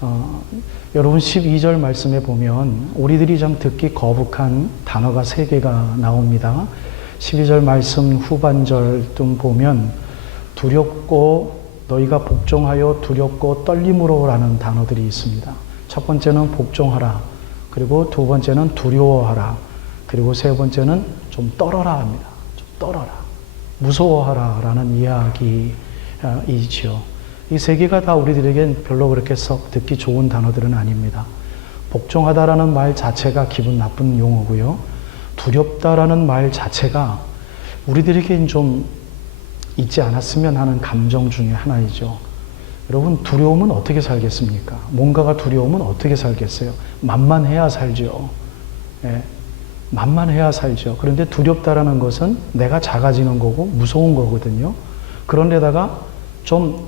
어, 여러분 12절 말씀에 보면 우리들이 좀 듣기 거북한 단어가 3개가 나옵니다. 12절 말씀 후반절 좀 보면 두렵고 너희가 복종하여 두렵고 떨림으로 라는 단어들이 있습니다. 첫 번째는 복종하라. 그리고 두 번째는 두려워하라. 그리고 세 번째는 좀 떨어라 합니다. 좀 떨어라. 무서워하라 라는 이야기이지요. 이 3개가 다 우리들에겐 별로 그렇게 썩 듣기 좋은 단어들은 아닙니다. 복종하다라는 말 자체가 기분 나쁜 용어고요. 두렵다라는 말 자체가 우리들에겐 좀 있지 않았으면 하는 감정 중에 하나이죠. 여러분, 두려움은 어떻게 살겠습니까? 뭔가가 두려우면 어떻게 살겠어요? 만만해야 살죠. 예, 만만해야 살죠. 그런데 두렵다라는 것은 내가 작아지는 거고 무서운 거거든요. 그런데다가 좀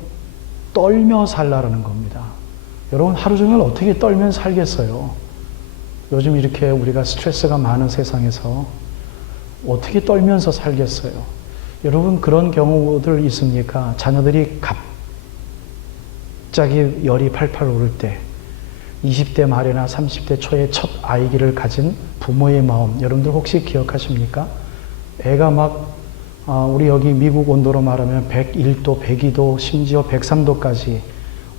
떨며 살라라는 겁니다. 여러분, 하루 종일 어떻게 떨면 살겠어요? 요즘 이렇게 우리가 스트레스가 많은 세상에서 어떻게 떨면서 살겠어요? 여러분, 그런 경우들 있습니까? 자녀들이 갑자기 열이 팔팔 오를 때 20대 말이나 30대 초에 첫 아이를 가진 부모의 마음, 여러분들 혹시 기억하십니까? 애가 막 우리 여기 미국 온도로 말하면 101도, 102도, 심지어 103도까지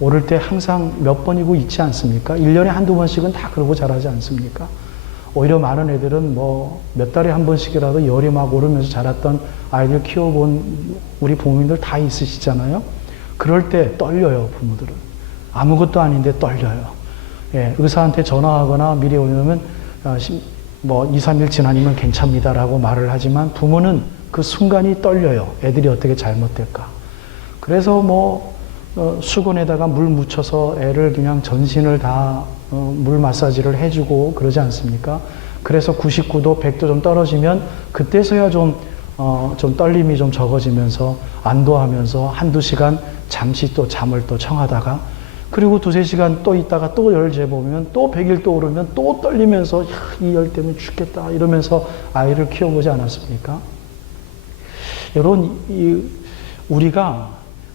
오를 때 항상 몇 번이고 있지 않습니까? 1년에 한두 번씩은 다 그러고 자라지 않습니까? 오히려 많은 애들은 뭐 몇 달에 한 번씩이라도 열이 막 오르면서 자랐던 아이들 키워본 우리 부모님들 다 있으시잖아요. 그럴 때 떨려요, 부모들은. 아무것도 아닌데 떨려요. 예, 의사한테 전화하거나 미리 오면 뭐 2, 3일 지나면 괜찮습니다라고 말을 하지만 부모는 그 순간이 떨려요. 애들이 어떻게 잘못될까. 그래서 뭐 수건에다가 물 묻혀서 애를 그냥 전신을 다 물 마사지를 해주고 그러지 않습니까? 그래서 99도, 100도 좀 떨어지면 그때서야 좀 떨림이 좀 적어지면서 안도하면서 한두 시간 잠시 또 잠을 또 청하다가 그리고 두세 시간 또 있다가 또 열 재보면 또 100일 또 오르면 또 떨리면서 이 열 때문에 죽겠다 이러면서 아이를 키워보지 않았습니까? 여러분, 우리가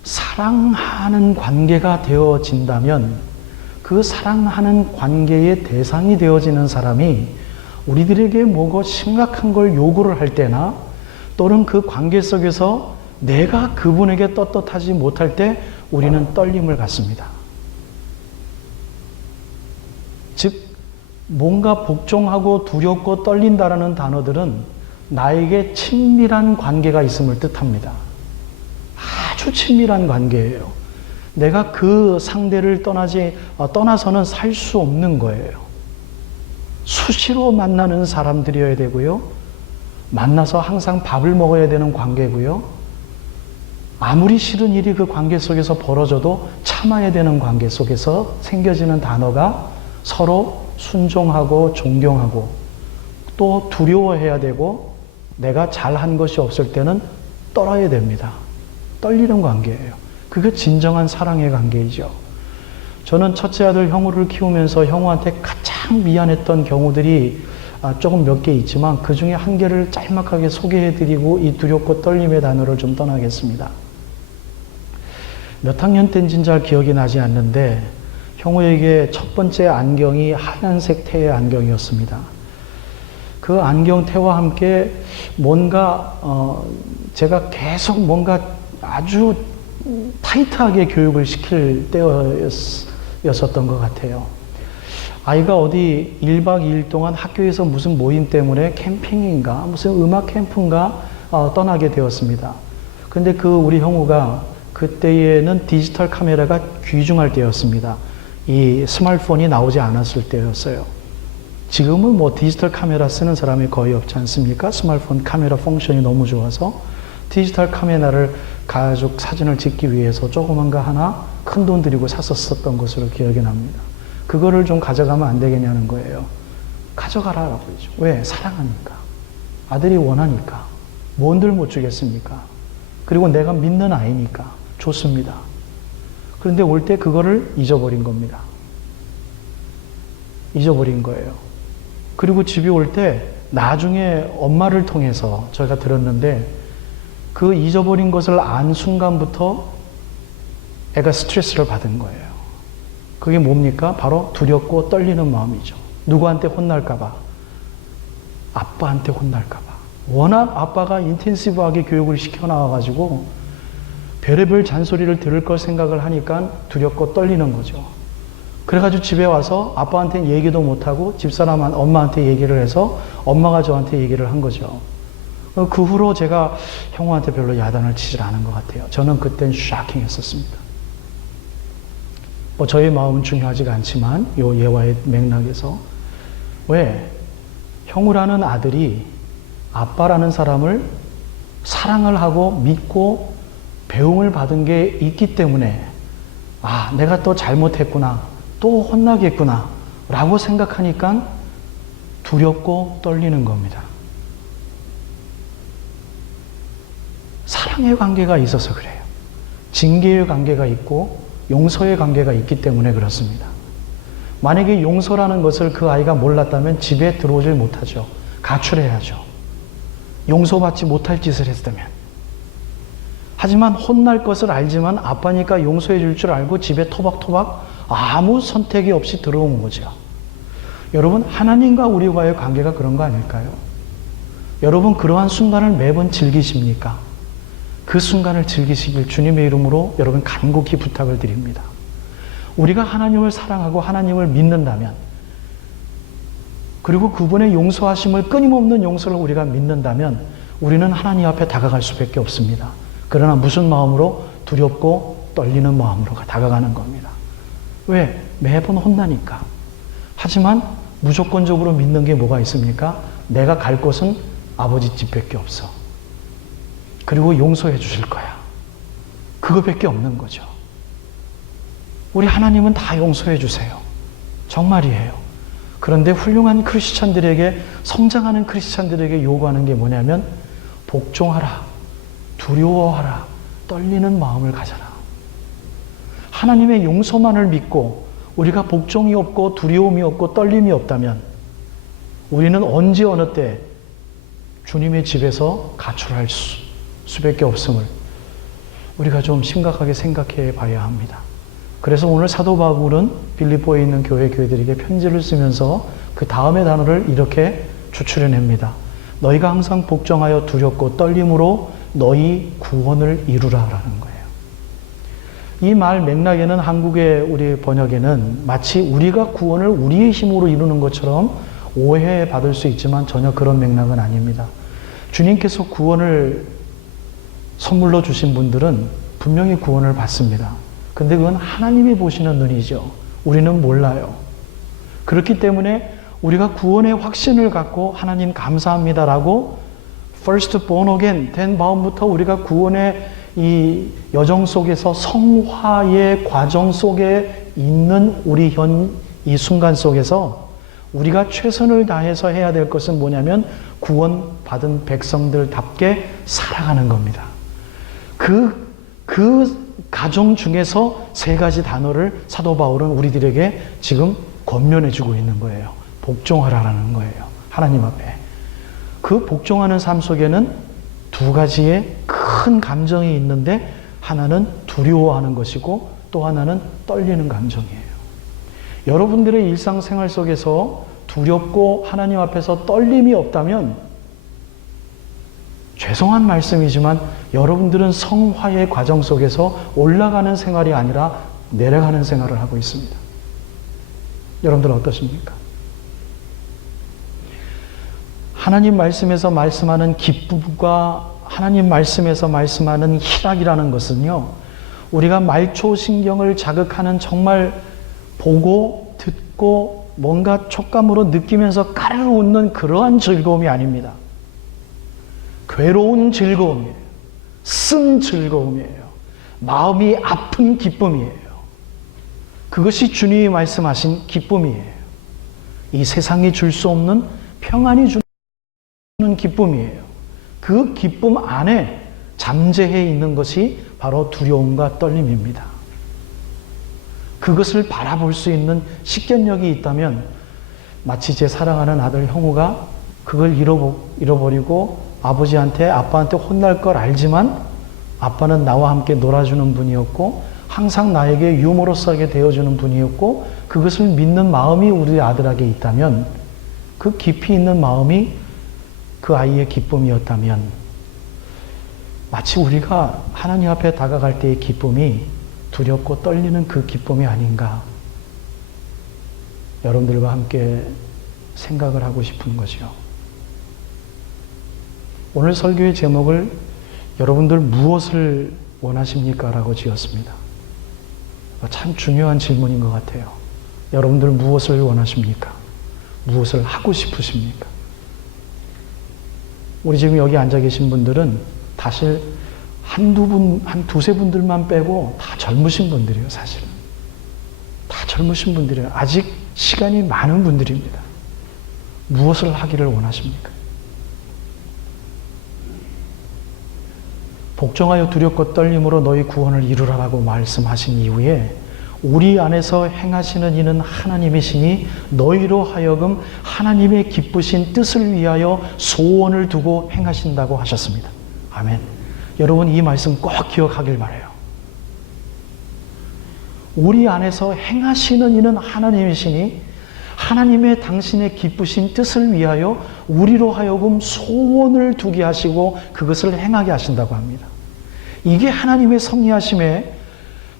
사랑하는 관계가 되어진다면 그 사랑하는 관계의 대상이 되어지는 사람이 우리들에게 뭐고 심각한 걸 요구를 할 때나 또는 그 관계 속에서 내가 그분에게 떳떳하지 못할 때 우리는 떨림을 갖습니다. 즉, 뭔가 복종하고 두렵고 떨린다라는 단어들은 나에게 친밀한 관계가 있음을 뜻합니다. 아주 친밀한 관계예요. 내가 그 상대를 떠나서는 살 수 없는 거예요. 수시로 만나는 사람들이어야 되고요. 만나서 항상 밥을 먹어야 되는 관계고요. 아무리 싫은 일이 그 관계 속에서 벌어져도 참아야 되는 관계 속에서 생겨지는 단어가 서로 순종하고 존경하고 또 두려워해야 되고 내가 잘한 것이 없을 때는 떨어야 됩니다. 떨리는 관계예요. 그게 진정한 사랑의 관계이죠. 저는 첫째 아들 형우를 키우면서 형우한테 가장 미안했던 경우들이 조금 몇 개 있지만 그 중에 한 개를 짤막하게 소개해드리고 이 두렵고 떨림의 단어를 좀 떠나겠습니다. 몇 학년 때인지는 잘 기억이 나지 않는데 형우에게 첫 번째 안경이 하얀색 태의 안경이었습니다. 그 안경 태와 함께 뭔가 제가 계속 뭔가 아주 타이트하게 교육을 시킬 때였었던 것 같아요. 아이가 어디 1박 2일 동안 학교에서 무슨 모임 때문에 캠핑인가 무슨 음악 캠프인가 떠나게 되었습니다. 근데 우리 형우가 그때에는 디지털 카메라가 귀중할 때였습니다. 이 스마트폰이 나오지 않았을 때였어요. 지금은 뭐 디지털 카메라 쓰는 사람이 거의 없지 않습니까? 스마트폰 카메라 펑션이 너무 좋아서 디지털 카메라를 가족 사진을 찍기 위해서 조그만 거 하나 큰 돈 들이고 샀었던 것으로 기억이 납니다. 그거를 좀 가져가면 안 되겠냐는 거예요. 가져가라라고 그러죠. 왜? 사랑하니까. 아들이 원하니까. 뭔들 못 주겠습니까? 그리고 내가 믿는 아이니까. 좋습니다. 그런데 올 때 그거를 잊어버린 겁니다. 잊어버린 거예요. 그리고 집에 올 때 나중에 엄마를 통해서 저희가 들었는데 그 잊어버린 것을 안 순간부터 애가 스트레스를 받은 거예요. 그게 뭡니까? 바로 두렵고 떨리는 마음이죠. 누구한테 혼날까봐? 아빠한테 혼날까봐. 워낙 아빠가 인텐시브하게 교육을 시켜나와가지고 별의별 잔소리를 들을 걸 생각을 하니까 두렵고 떨리는 거죠. 그래가지고 집에 와서 아빠한테 얘기도 못하고 집사람 엄마한테 얘기를 해서 엄마가 저한테 얘기를 한 거죠. 그 후로 제가 형우한테 별로 야단을 치질 않은 것 같아요. 저는 그땐 쇼킹했었습니다. 저의 마음은 중요하지가 않지만 요 예화의 맥락에서 왜? 형우라는 아들이 아빠라는 사람을 사랑을 하고 믿고 배움을 받은 게 있기 때문에 내가 또 잘못했구나, 또 혼나겠구나 라고 생각하니까 두렵고 떨리는 겁니다. 사랑의 관계가 있어서 그래요. 징계의 관계가 있고 용서의 관계가 있기 때문에 그렇습니다. 만약에 용서라는 것을 그 아이가 몰랐다면 집에 들어오질 못하죠. 가출해야죠. 용서받지 못할 짓을 했다면. 하지만 혼날 것을 알지만 아빠니까 용서해 줄 줄 알고 집에 토박토박 아무 선택이 없이 들어온 거죠. 여러분, 하나님과 우리와의 관계가 그런 거 아닐까요? 여러분, 그러한 순간을 매번 즐기십니까? 그 순간을 즐기시길 주님의 이름으로 여러분 간곡히 부탁을 드립니다. 우리가 하나님을 사랑하고 하나님을 믿는다면, 그리고 그분의 용서하심을 끊임없는 용서를 우리가 믿는다면 우리는 하나님 앞에 다가갈 수밖에 없습니다. 그러나 무슨 마음으로? 두렵고 떨리는 마음으로 다가가는 겁니다. 왜? 매번 혼나니까. 하지만 무조건적으로 믿는 게 뭐가 있습니까? 내가 갈 곳은 아버지 집밖에 없어. 그리고 용서해 주실 거야. 그거밖에 없는 거죠. 우리 하나님은 다 용서해 주세요. 정말이에요. 그런데 훌륭한 크리스찬들에게, 성장하는 크리스찬들에게 요구하는 게 뭐냐면 복종하라, 두려워하라, 떨리는 마음을 가져라. 하나님의 용서만을 믿고 우리가 복종이 없고 두려움이 없고 떨림이 없다면 우리는 언제 어느 때 주님의 집에서 가출할 수밖에 없음을 우리가 좀 심각하게 생각해 봐야 합니다. 그래서 오늘 사도 바울은 빌립보에 있는 교회들에게 편지를 쓰면서 그 다음의 단어를 이렇게 추출해냅니다. 너희가 항상 복종하여 두렵고 떨림으로 너희 구원을 이루라라는 거예요. 이 말 맥락에는 한국의 우리 번역에는 마치 우리가 구원을 우리의 힘으로 이루는 것처럼 오해받을 수 있지만 전혀 그런 맥락은 아닙니다. 주님께서 구원을 선물로 주신 분들은 분명히 구원을 받습니다. 근데 그건 하나님이 보시는 눈이죠. 우리는 몰라요. 그렇기 때문에 우리가 구원의 확신을 갖고 하나님 감사합니다라고 first born again 된 마음부터 우리가 구원의 이 여정 속에서 성화의 과정 속에 있는 우리 이 순간 속에서 우리가 최선을 다해서 해야 될 것은 뭐냐면 구원받은 백성들답게 살아가는 겁니다. 그 가정 중에서 세 가지 단어를 사도 바울은 우리들에게 지금 권면해 주고 있는 거예요. 복종하라는 거예요. 하나님 앞에. 그 복종하는 삶 속에는 두 가지의 큰 감정이 있는데 하나는 두려워하는 것이고 또 하나는 떨리는 감정이에요. 여러분들의 일상생활 속에서 두렵고 하나님 앞에서 떨림이 없다면 죄송한 말씀이지만 여러분들은 성화의 과정 속에서 올라가는 생활이 아니라 내려가는 생활을 하고 있습니다. 여러분들은 어떠십니까? 하나님 말씀에서 말씀하는 기쁨과 하나님 말씀에서 말씀하는 희락이라는 것은요, 우리가 말초신경을 자극하는 정말 보고 듣고 뭔가 촉감으로 느끼면서 까르르 웃는 그러한 즐거움이 아닙니다. 괴로운 즐거움이에요. 쓴 즐거움이에요. 마음이 아픈 기쁨이에요. 그것이 주님이 말씀하신 기쁨이에요. 이 세상이 줄 수 없는 평안이 주는 기쁨이에요. 그 기쁨 안에 잠재해 있는 것이 바로 두려움과 떨림입니다. 그것을 바라볼 수 있는 식견력이 있다면 마치 제 사랑하는 아들 형우가 그걸 잃어버리고 아버지한테 아빠한테 혼날 걸 알지만 아빠는 나와 함께 놀아주는 분이었고 항상 나에게 유머러스하게 되어주는 분이었고 그것을 믿는 마음이 우리 아들에게 있다면 그 깊이 있는 마음이 그 아이의 기쁨이었다면 마치 우리가 하나님 앞에 다가갈 때의 기쁨이 두렵고 떨리는 그 기쁨이 아닌가 여러분들과 함께 생각을 하고 싶은 거죠. 오늘 설교의 제목을 여러분들 무엇을 원하십니까? 라고 지었습니다. 참 중요한 질문인 것 같아요. 여러분들 무엇을 원하십니까? 무엇을 하고 싶으십니까? 우리 지금 여기 앉아 계신 분들은 사실 한 두세 분들만 빼고 다 젊으신 분들이에요, 사실은. 다 젊으신 분들이에요. 아직 시간이 많은 분들입니다. 무엇을 하기를 원하십니까? 복종하여 두렵고 떨림으로 너희 구원을 이루라라고 말씀하신 이후에 우리 안에서 행하시는 이는 하나님이시니 너희로 하여금 하나님의 기쁘신 뜻을 위하여 소원을 두고 행하신다고 하셨습니다. 아멘. 여러분 이 말씀 꼭 기억하길 바라요. 우리 안에서 행하시는 이는 하나님이시니 하나님의 당신의 기쁘신 뜻을 위하여 우리로 하여금 소원을 두게 하시고 그것을 행하게 하신다고 합니다. 이게 하나님의 섭리하심에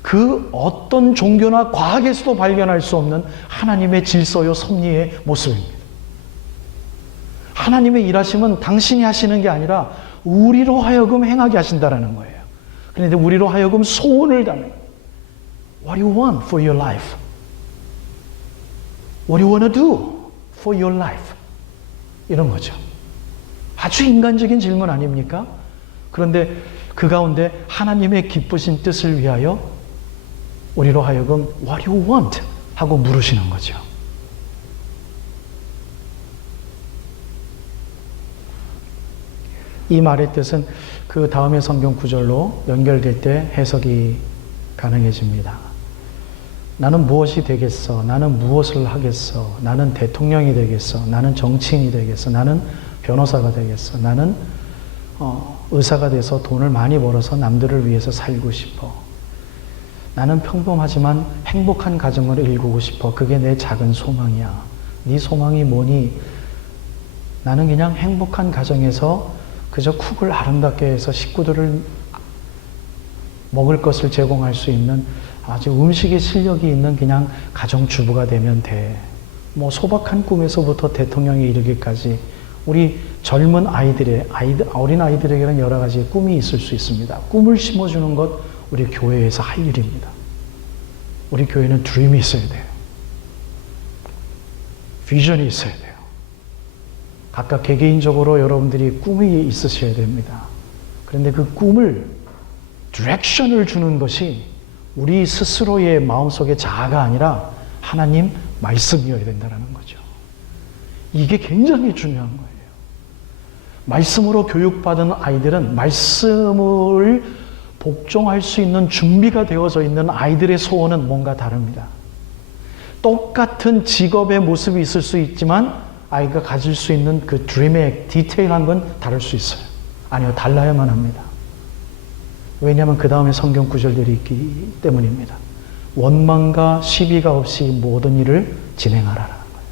그 어떤 종교나 과학에서도 발견할 수 없는 하나님의 질서요 섭리의 모습입니다. 하나님의 일하심은 당신이 하시는 게 아니라 우리로 하여금 행하게 하신다라는 거예요. 그런데 우리로 하여금 소원을 다는 What do you want for your life? What do you want to do for your life? 이런 거죠. 아주 인간적인 질문 아닙니까? 그런데 그 가운데 하나님의 기쁘신 뜻을 위하여 우리로 하여금 What do you want? 하고 물으시는 거죠. 이 말의 뜻은 그 다음의 성경 구절로 연결될 때 해석이 가능해집니다. 나는 무엇이 되겠어? 나는 무엇을 하겠어? 나는 대통령이 되겠어? 나는 정치인이 되겠어? 나는 변호사가 되겠어? 나는 의사가 돼서 돈을 많이 벌어서 남들을 위해서 살고 싶어. 나는 평범하지만 행복한 가정을 일구고 싶어. 그게 내 작은 소망이야. 네 소망이 뭐니? 나는 그냥 행복한 가정에서 그저 쿡을 아름답게 해서 식구들을 먹을 것을 제공할 수 있는 아주 음식의 실력이 있는 그냥 가정주부가 되면 돼. 뭐 소박한 꿈에서부터 대통령에 이르기까지 우리 젊은 어린 아이들에게는 여러 가지 꿈이 있을 수 있습니다. 꿈을 심어주는 것 우리 교회에서 할 일입니다. 우리 교회는 드림이 있어야 돼요. 비전이 있어야 돼요. 각각 개개인적으로 여러분들이 꿈이 있으셔야 됩니다. 그런데 그 꿈을 디렉션을 주는 것이 우리 스스로의 마음속의 자아가 아니라 하나님 말씀이어야 된다는 거죠. 이게 굉장히 중요한 거예요. 말씀으로 교육받은 아이들은 말씀을 복종할 수 있는 준비가 되어져 있는 아이들의 소원은 뭔가 다릅니다. 똑같은 직업의 모습이 있을 수 있지만 아이가 가질 수 있는 그 드림의 디테일한 건 다를 수 있어요. 아니요, 달라야만 합니다. 왜냐하면 그 다음에 성경 구절들이 있기 때문입니다. 원망과 시비가 없이 모든 일을 진행하라라는 거예요.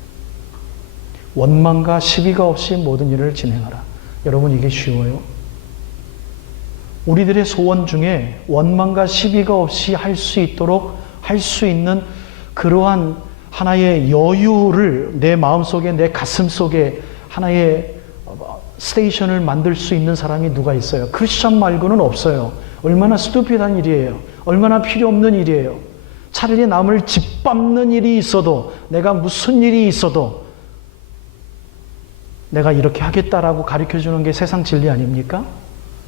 원망과 시비가 없이 모든 일을 진행하라. 여러분 이게 쉬워요? 우리들의 소원 중에 원망과 시비가 없이 할 수 있도록 할 수 있는 그러한 하나의 여유를 내 마음속에 내 가슴속에 하나의 스테이션을 만들 수 있는 사람이 누가 있어요? 크리스천 말고는 없어요. 얼마나 스투피드한 일이에요. 얼마나 필요 없는 일이에요. 차라리 남을 짓밟는 일이 있어도 내가 무슨 일이 있어도 내가 이렇게 하겠다라고 가르쳐주는 게 세상 진리 아닙니까?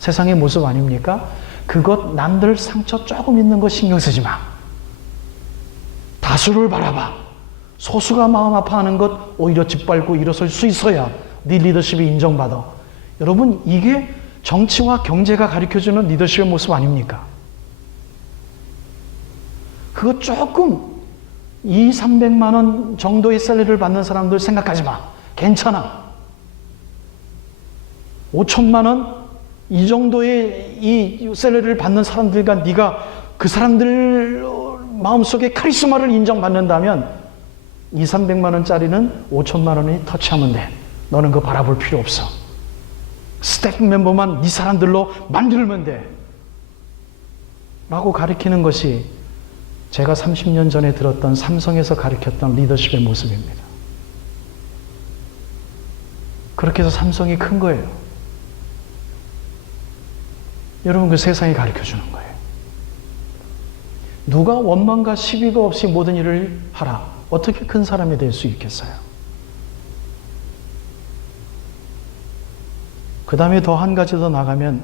세상의 모습 아닙니까? 그것 남들 상처 조금 있는 거 신경 쓰지 마. 다수를 바라봐. 소수가 마음 아파하는 것 오히려 짓밟고 일어설 수 있어야 네 리더십이 인정받아. 여러분 이게 정치와 경제가 가르쳐주는 리더십의 모습 아닙니까? 그거 조금 200~300만 원 정도의 셀러리를 받는 사람들 생각하지 마. 괜찮아. 5천만 원 이 정도의 이 셀러리를 받는 사람들과 네가 그 사람들 마음속에 카리스마를 인정받는다면 2, 300만 원짜리는 5천만 원이 터치하면 돼. 너는 그거 바라볼 필요 없어. 스태프 멤버만 네 사람들로 만들면 돼. 라고 가르치는 것이 제가 30년 전에 들었던 삼성에서 가르쳤던 리더십의 모습입니다. 그렇게 해서 삼성이 큰 거예요. 여러분, 그 세상이 가르쳐주는 거예요. 누가 원망과 시비가 없이 모든 일을 하라. 어떻게 큰 사람이 될 수 있겠어요? 그 다음에 더 한 가지 더 나가면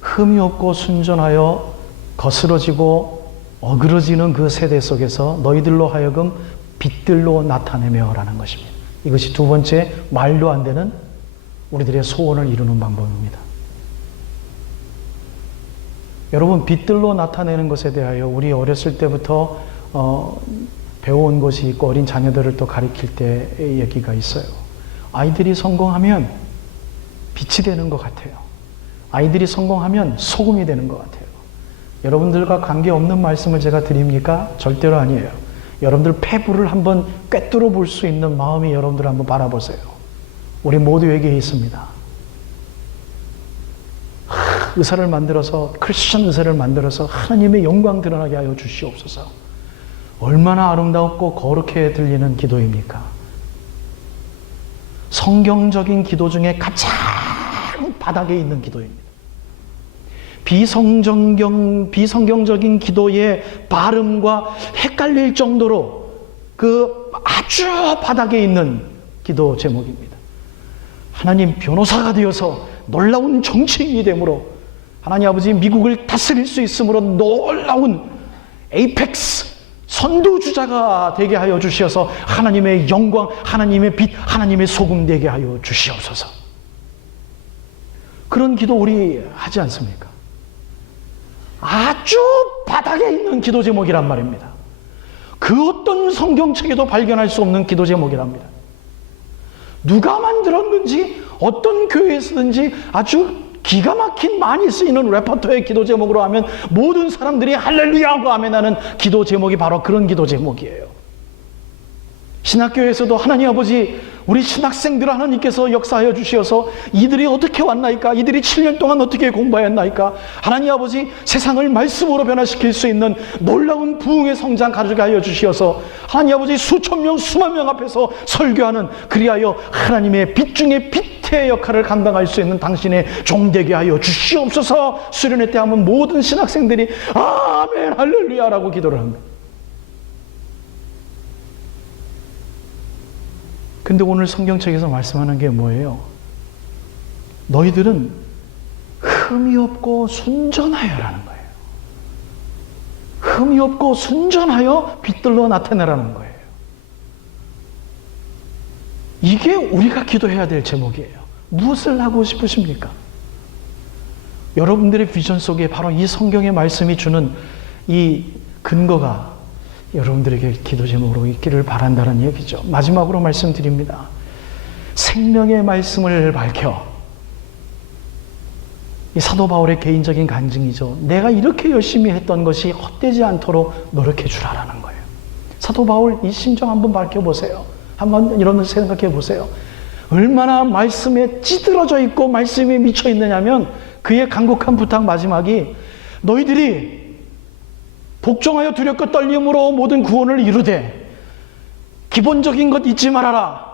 흠이 없고 순전하여 거스러지고 어그러지는 그 세대 속에서 너희들로 하여금 빛들로 나타내며라는 것입니다. 이것이 두 번째, 말도 안 되는 우리들의 소원을 이루는 방법입니다. 여러분, 빛들로 나타내는 것에 대하여 우리 어렸을 때부터 배워온 것이 있고 어린 자녀들을 또 가르칠 때의 얘기가 있어요. 아이들이 성공하면 빛이 되는 것 같아요. 아이들이 성공하면 소금이 되는 것 같아요. 여러분들과 관계없는 말씀을 제가 드립니까? 절대로 아니에요. 여러분들 폐부를 한번 꿰뚫어 볼 수 있는 마음이 여러분들 한번 바라보세요. 우리 모두에게 있습니다. 의사를 만들어서, 크리스천 의사를 만들어서 하나님의 영광 드러나게 하여 주시옵소서. 얼마나 아름답고 거룩해 들리는 기도입니까? 성경적인 기도 중에 가장 바닥에 있는 기도입니다. 비성경적인 기도의 발음과 헷갈릴 정도로 그 아주 바닥에 있는 기도 제목입니다. 하나님, 변호사가 되어서 놀라운 정치인이 되므로 하나님 아버지 미국을 다스릴 수 있으므로 놀라운 에이펙스 선두주자가 되게 하여 주시어서 하나님의 영광, 하나님의 빛, 하나님의 소금 되게 하여 주시옵소서. 그런 기도 우리 하지 않습니까? 아주 바닥에 있는 기도 제목이란 말입니다. 그 어떤 성경책에도 발견할 수 없는 기도 제목이랍니다. 누가 만들었는지 어떤 교회에서든지 아주 기가 막힌 많이 쓰이는 레퍼토의 기도 제목으로 하면 모든 사람들이 할렐루야 하고 아멘하는 기도 제목이 바로 그런 기도 제목이에요. 신학교에서도 하나님 아버지, 우리 신학생들 하나님께서 역사하여 주시어서 이들이 어떻게 왔나이까? 이들이 7년 동안 어떻게 공부하였나이까? 하나님 아버지, 세상을 말씀으로 변화시킬 수 있는 놀라운 부흥의 성장 가져게 하여 주시어서 하나님 아버지, 수천 명, 수만 명 앞에서 설교하는, 그리하여 하나님의 빛 중에 빛의 역할을 감당할 수 있는 당신의 종 되게 하여 주시옵소서. 수련회 때 하면 모든 신학생들이 아멘 할렐루야라고 기도를 합니다. 근데 오늘 성경책에서 말씀하는 게 뭐예요? 너희들은 흠이 없고 순전하여라는 거예요. 흠이 없고 순전하여 빛들로 나타내라는 거예요. 이게 우리가 기도해야 될 제목이에요. 무엇을 하고 싶으십니까? 여러분들의 비전 속에 바로 이 성경의 말씀이 주는 이 근거가 여러분들에게 기도 제목으로 있기를 바란다는 얘기죠. 마지막으로 말씀드립니다. 생명의 말씀을 밝혀. 이 사도 바울의 개인적인 간증이죠. 내가 이렇게 열심히 했던 것이 헛되지 않도록 노력해 주라라는 거예요. 사도 바울 이 심정 한번 밝혀보세요. 한번 이런 생각해 보세요. 얼마나 말씀에 찌들어져 있고 말씀에 미쳐 있느냐면 그의 간곡한 부탁 마지막이 너희들이 복종하여 두렵고 떨림으로 모든 구원을 이루되 기본적인 것 잊지 말아라.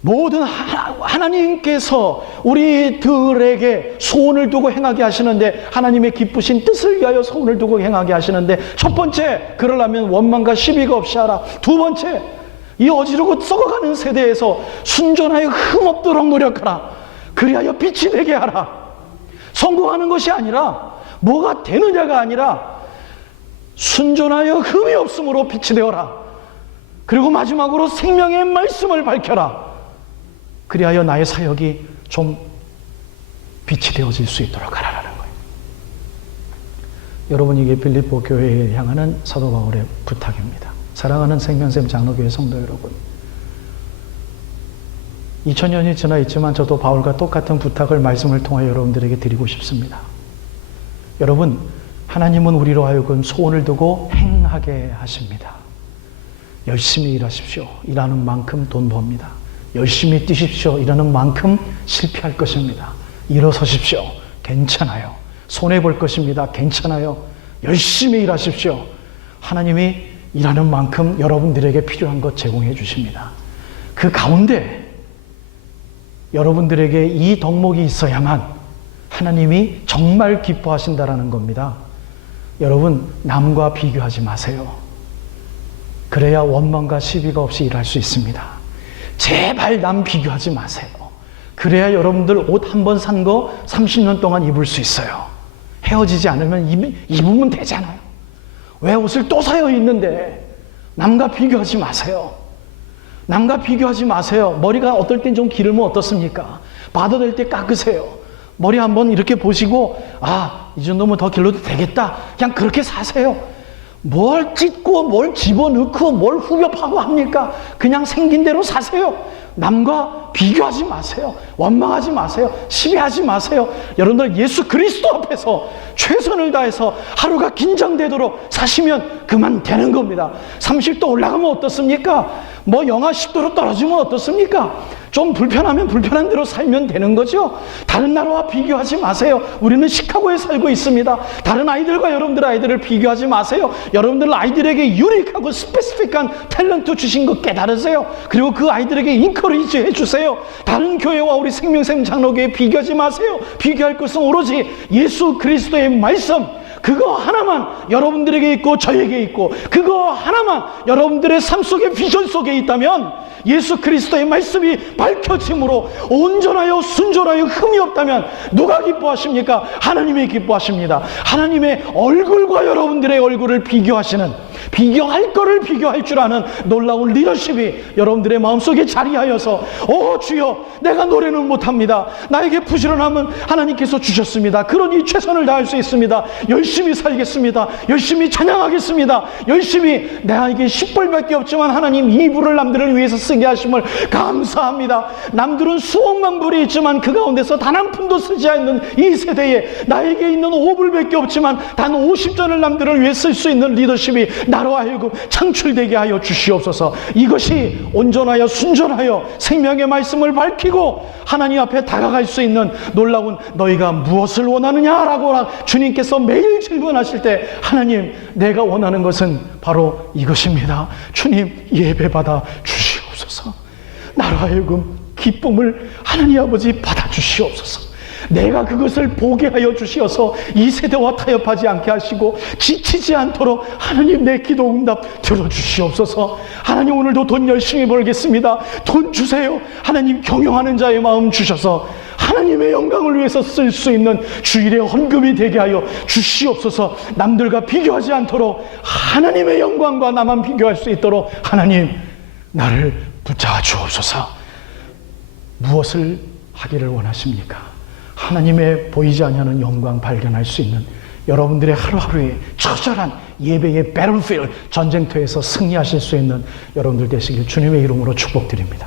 모든 하나님께서 우리들에게 소원을 두고 행하게 하시는데 하나님의 기쁘신 뜻을 위하여 소원을 두고 행하게 하시는데 첫 번째, 그러려면 원망과 시비가 없이 하라. 두 번째, 이 어지르고 썩어가는 세대에서 순전하여 흠없도록 노력하라. 그리하여 빛이 되게 하라. 성공하는 것이 아니라 뭐가 되느냐가 아니라 순전하여 흠이 없으므로 빛이 되어라. 그리고 마지막으로 생명의 말씀을 밝혀라. 그리하여 나의 사역이 좀 빛이 되어질 수 있도록 하라는 거예요. 여러분, 이게 빌립보 교회에 향하는 사도 바울의 부탁입니다. 사랑하는 생명샘 장로교회 성도 여러분, 2000년이 지나 있지만 저도 바울과 똑같은 부탁을 말씀을 통하여 여러분들에게 드리고 싶습니다. 여러분, 하나님은 우리로 하여금 소원을 두고 행하게 하십니다. 열심히 일하십시오. 일하는 만큼 돈 법니다. 열심히 뛰십시오. 일하는 만큼 실패할 것입니다. 일어서십시오. 괜찮아요. 손해볼 것입니다. 괜찮아요. 열심히 일하십시오. 하나님이 일하는 만큼 여러분들에게 필요한 것 제공해 주십니다. 그 가운데 여러분들에게 이 덕목이 있어야만 하나님이 정말 기뻐하신다라는 겁니다. 여러분, 남과 비교하지 마세요. 그래야 원망과 시비가 없이 일할 수 있습니다. 제발 남 비교하지 마세요. 그래야 여러분들 옷 한 번 산 거 30년 동안 입을 수 있어요. 헤어지지 않으면 입으면 되잖아요. 왜 옷을 또 사요 있는데. 남과 비교하지 마세요. 남과 비교하지 마세요. 머리가 어떨 땐 좀 기르면 어떻습니까? 봐도 될 때 깎으세요. 머리 한번 이렇게 보시고 이 정도면 더 길러도 되겠다. 그냥 그렇게 사세요. 뭘 찢고 뭘 집어넣고 뭘 후벼파고 합니까? 그냥 생긴 대로 사세요. 남과 비교하지 마세요. 원망하지 마세요. 시비하지 마세요. 여러분들 예수 그리스도 앞에서 최선을 다해서 하루가 긴장되도록 사시면 그만 되는 겁니다. 30도 올라가면 어떻습니까? 뭐 영하 10도로 떨어지면 어떻습니까? 좀 불편하면 불편한 대로 살면 되는 거죠. 다른 나라와 비교하지 마세요. 우리는 시카고에 살고 있습니다. 다른 아이들과 여러분들 아이들을 비교하지 마세요. 여러분들 아이들에게 유니크하고 스페시픽한 탤런트 주신 거 깨달으세요. 그리고 그 아이들에게 인커리지 해주세요. 다른 교회와 우리 생명샘 장로교회 비교하지 마세요. 비교할 것은 오로지 예수 그리스도의 말씀, 그거 하나만 여러분들에게 있고 저에게 있고 그거 하나만 여러분들의 삶 속에 비전 속에 있다면, 예수 그리스도의 말씀이 밝혀짐으로 온전하여 순전하여 흠이 없다면 누가 기뻐하십니까? 하나님이 기뻐하십니다. 하나님의 얼굴과 여러분들의 얼굴을 비교하시는, 비교할 거를 비교할 줄 아는 놀라운 리더십이 여러분들의 마음속에 자리하여서 주여, 내가 노래는 못합니다. 나에게 부지런함은 하나님께서 주셨습니다. 그러니 최선을 다할 수 있습니다. 열심히 살겠습니다. 열심히 찬양하겠습니다. 열심히, 나에게 10불밖에 없지만 하나님 이 불을 남들을 위해서 쓰게 하심을 감사합니다. 남들은 수억만 불이 있지만 그 가운데서 단 한 푼도 쓰지 않는 이 세대에 나에게 있는 5불밖에 없지만 단 50전을 남들을 위해 쓸 수 있는 리더십이 나로 하여금 창출되게 하여 주시옵소서. 이것이 온전하여 순전하여 생명의 말씀을 밝히고 하나님 앞에 다가갈 수 있는 놀라운, 너희가 무엇을 원하느냐라고 주님께서 매일 질문하실 때, 하나님, 내가 원하는 것은 바로 이것입니다. 주님, 예배받아 주시옵소서. 나로 하여금 기쁨을 하나님 아버지 받아 주시옵소서. 내가 그것을 보게 하여 주시어서 이 세대와 타협하지 않게 하시고 지치지 않도록 하나님 내 기도 응답 들어주시옵소서. 하나님, 오늘도 돈 열심히 벌겠습니다. 돈 주세요. 하나님, 경영하는 자의 마음 주셔서 하나님의 영광을 위해서 쓸 수 있는 주일의 헌금이 되게 하여 주시옵소서. 남들과 비교하지 않도록 하나님의 영광과 나만 비교할 수 있도록 하나님, 나를 붙잡아 주옵소서. 무엇을 하기를 원하십니까? 하나님의 보이지 아니하는 영광 발견할 수 있는 여러분들의 하루하루의 처절한 예배의 배틀필드, 전쟁터에서 승리하실 수 있는 여러분들 되시길 주님의 이름으로 축복드립니다.